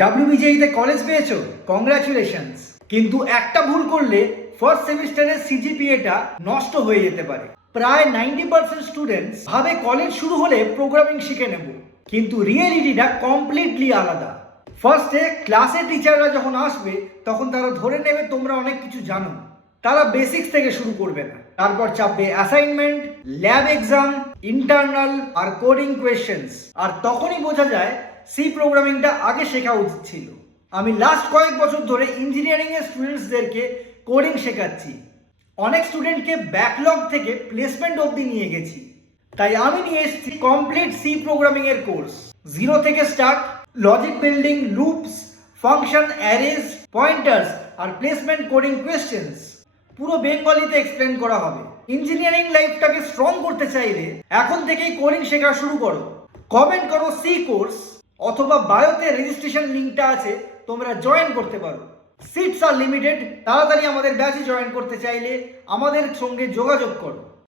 ডাব্লিউবিজেইতে college পেয়েছো, congratulations. কিন্তু একটা ভুল করলে ফার্স্ট সেমিস্টারের সিজিপিএটা নষ্ট হয়ে যেতে পারে। প্রায় 90% স্টুডেন্টস ভাবে কলেজ শুরু হলে প্রোগ্রামিং শিখে নেব, কিন্তু রিয়েলিটিটা কমপ্লিটলি আলাদা। ফার্স্টে ক্লাসে টিচাররা যখন আসবে তখন তারা ধরে নেবে তোমরা অনেক কিছু জানো। তারা বেসিক্স থেকে শুরু করবে না, তারপর চাপবে অ্যাসাইনমেন্ট, ল্যাব এক্সাম, ইন্টারনাল আর কোডিং কোয়েশ্চেন্স। আর তখনই বোঝা যায় সি প্রোগ্রামিংটা আগে শেখা উচিত ছিল। আমি লাস্ট কয়েক বছর ধরে ইঞ্জিনিয়ারিং এর স্টুডেন্টসদেরকে কোডিং শেখাচ্ছি। অনেক স্টুডেন্টকে ব্যাকলগ থেকে প্লেসমেন্ট অবধি নিয়ে গেছি। তাই আমি নিয়ে এসেছি কমপ্লিট সি প্রোগ্রামিং এর কোর্স। জিরো থেকে start, logic building, loops, function, arrays, pointers আর প্লেসমেন্ট কোডিং কোয়েশ্চেন্স পুরো বেঙ্গলিতে এক্সপ্লেন করা হবে। ইঞ্জিনিয়ারিং লাইফটাকে স্ট্রং করতে চাইলে এখন থেকেই কোডিং শেখা শুরু করো। কমেন্ট করো সি কোর্স, অথবা বায়োতে রেজিস্ট্রেশন লিঙ্কটা আছে, তোমরা জয়েন করতে পারো। সিটস আর লিমিটেড, তাড়াতাড়ি আমাদের ব্যাচে জয়েন করতে চাইলে আমাদের সঙ্গে যোগাযোগ করো।